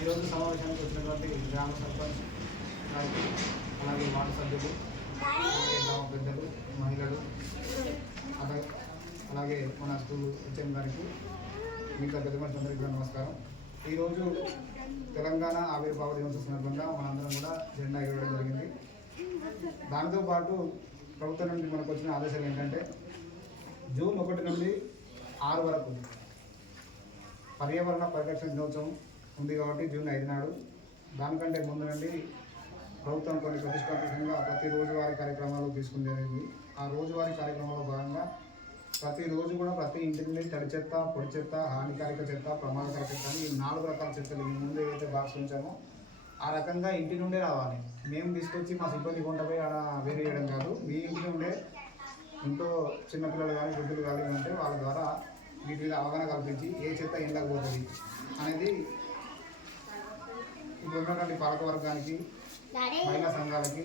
ఈరోజు సమావేశానికి వచ్చినటువంటి గ్రామ సర్పంచ్ గారికి, అలాగే వార్డు సభ్యులు, గ్రామ పెద్దలు, మహిళలు, అలాగే మన స్కూల్ హెచ్ఎం గారికి, మిగతా పెద్ద మనుషులందరికీ కూడా నమస్కారం. ఈరోజు తెలంగాణ ఆవిర్భావ దినోత్సవం సందర్భంగా మనందరం కూడా జెండా ఎగరడం జరిగింది. దానితో పాటు ప్రభుత్వం నుండి మనకు వచ్చిన ఆదేశాలు ఏంటంటే జూన్ 1 నుండి 6 వరకు పర్యావరణ పరిరక్షణ దినోత్సవం ఉంది కాబట్టి జూన్ 5 నాడు దానికంటే ముందు నుండి ప్రభుత్వం కొన్ని ప్రతిష్టాత్మకంగా ప్రతి రోజువారీ కార్యక్రమాలు తీసుకుని జరిగింది. ఆ రోజువారీ కార్యక్రమాల్లో భాగంగా ప్రతిరోజు కూడా ప్రతి ఇంటి నుండి తడి చెత్త, పొడి చెత్త, హానికారక చెత్త, ప్రమాదకర చెత్త అని ఈ 4 రకాల చెత్తలు ఈ ముందు ఏదైతే బాక్స్ ఉంచామో ఆ రకంగా ఇంటి నుండే రావాలి. మేము తీసుకొచ్చి మా సిబ్బంది కొంటపోయి ఆడ వేరు చేయడం కాదు. మీ ఇంటి నుండే ఇంట్లో చిన్నపిల్లలు కానీ వృద్ధులు కానీ ఉంటే వాళ్ళ ద్వారా వీటి మీద అవగాహన కల్పించి ఏ చెత్త ఇంట్లోకి పోతుంది అనేది ఇప్పుడు ఉన్నటువంటి పాలకవర్గానికి, మహిళా సంఘాలకి,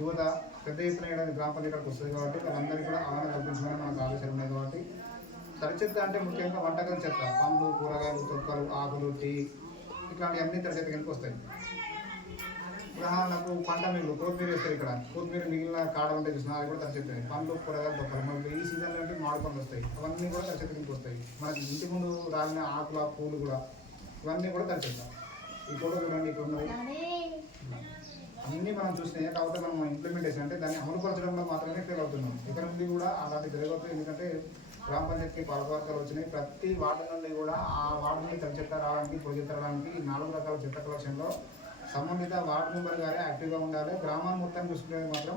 యువత పెద్ద ఎత్తున ఏడాది గ్రామ పంచాయతీకి వస్తుంది కాబట్టి వాళ్ళందరికీ కూడా అవగాహన కల్పించమని మనకు ఆలోచన ఉన్నాయి. కాబట్టి తడి చెత్త అంటే ముఖ్యంగా వంటగది చెత్త, పండ్లు, కూరగాయలు, తొక్కలు, ఆకులు, టీ ఇట్లాంటి అన్ని తడి చెత్త కిందకి వస్తాయి. ఉదాహరణకు పంట మిగులు, కొత్తిమీర వేస్తారు. ఇక్కడ కొత్తిమీర మిగిలిన కాడలు ఉంటాయి చూసిన అది కూడా తడి చెత్త. పండ్లు, కూరగాయలు, తొక్కలు మనకి ఈ సీజన్లో అంటే మామిడి పండ్లు వస్తాయి, అవన్నీ కూడా తడి చెత్త కిందకి వస్తాయి. మనకి ఇంటి ముందు రాలిన ఆకుల, పూలు కూడా ఇవన్నీ కూడా తడి చెత్త. ఈ ఫోటో చూడండి, ఇక్కడ ఉన్నాయి అన్నీ మనం చూసినాయి. కాకపోతే మనం ఇంప్లిమెంటేషన్ అంటే దాన్ని అమలుపరచడంలో మాత్రమే ఫెయిల్ అవుతున్నాం. ఇక్కడ నుండి కూడా అలాంటి జరగవుతుంది. ఎందుకంటే గ్రామ పంచాయతీకి పాలకవర్గాలు వచ్చినాయి. ప్రతి వార్డు నుండి కూడా ఆ వార్డు నుండి తడి చెత్త రావడానికి, పొడి చెత్త రావడానికి 4 రకాల చెత్త కలెక్షన్లో సంబంధిత వార్డు మెంబర్ గారే యాక్టివ్గా ఉండాలి. గ్రామాన్ని మొత్తం చూసుకునేది మాత్రం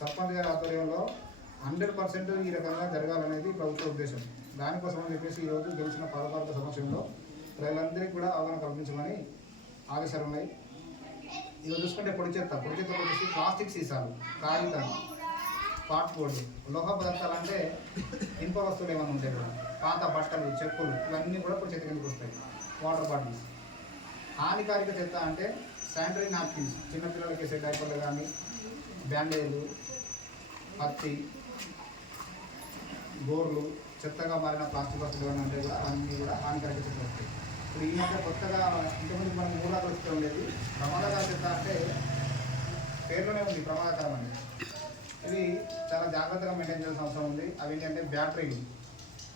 సర్పంచ్ గారి ఆధ్వర్యంలో 100% ఈ రకంగా జరగాలనేది ప్రభుత్వ ఉద్దేశం. దానికోసం అని చెప్పేసి ఈరోజు గెలిచిన పాలకవర్గ సమక్షంలో ప్రజలందరికీ కూడా అవగాహన కల్పించమని ఆదేశాలు ఉన్నాయి. ఈరోజు చూసుకుంటే పొడి చెత్త వచ్చేసి ప్లాస్టిక్ సీసాలు, కాగితాలు, పాట్ బోర్డు, లోహ పదార్థాలు అంటే ఇనుప వస్తువులు ఏమైనా ఉంటాయి కూడా, పాత బట్టలు, చెప్పులు ఇవన్నీ కూడా పొడి చెత్త కిందకి వస్తాయి. Water bottles. హానికారక చెత్త అంటే శానిటరీ నాప్కిన్స్, చిన్నపిల్లలకి వేసే డైపర్లు కానీ, బ్యాండేజ్లు, పత్తి, గోర్లు, చెత్తగా మారిన ప్లాస్టిక్ వస్తువులు ఏమైనా ఉంటాయి కూడా అన్నీ కూడా హానికారక చెత్త వస్తాయి. ఇప్పుడు ఈ మధ్య కొత్తగా ఇంతకుముందు మనకు మూలాలు వస్తూ ఉండేది ప్రమాదకర చెత్త అంటే పేరులోనే ఉంది ప్రమాదకరం అని. ఇవి చాలా జాగ్రత్తగా మెయింటైన్ చేయాల్సిన అవసరం ఉంది. అవి ఏంటంటే బ్యాటరీలు,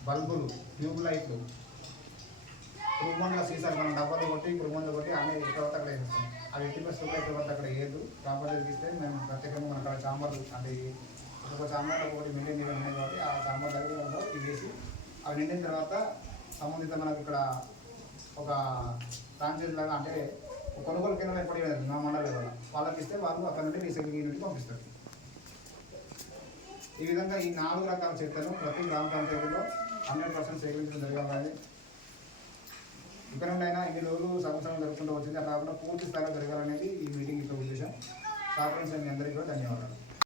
బల్బులు, ట్యూబ్ లైట్లు, పురుగుమందుల సీసాలు, మనం డబ్బాలు కొట్టి పురుగుమందులు కొట్టి అన్నీ ఎక్కడ అక్కడ వేసేస్తాం. అవి ఎట్టి పరిస్థితుల్లో ఎక్కడ అక్కడ వేయద్దు. కాంపౌండ్ ఇస్తే మేము ప్రత్యేకంగా మన అక్కడ చాంబర్లు అంటే ఒక్కొక్క చాంబర్లో ఒకటి మెయింటైన్ చేయడం ఉన్నాయి కాబట్టి ఆ చాంబర్ దగ్గరలో ఇవి వేసి అవి నిండిన తర్వాత సంబంధిత మనకు ఇక్కడ ఒక ఫ్రాంచైజ్ లాగా అంటే కొనుగోలు కేంద్రం ఏర్పడేది మా మండలి వల్ల వాళ్ళకి ఇస్తే వాళ్ళు అక్కడ నుండి రీసైక్లింగ్ యూనిట్కి పంపిస్తారు. ఈ విధంగా ఈ 4 రకాల చెత్తను ప్రతి గ్రామ పంచాయతీలో 100% సేకరించడం జరగాలని, ఇక్కడ నుండైనా ఇన్ని రోజులు సంవత్సరం జరుగుతుంటూ వచ్చింది అట్లా కాకుండా పూర్తి స్థాయిలో జరగాలనేది ఈ మీటింగ్ యొక్క ఉద్దేశం. సహకరించిన మీ అందరికీ కూడా ధన్యవాదాలు.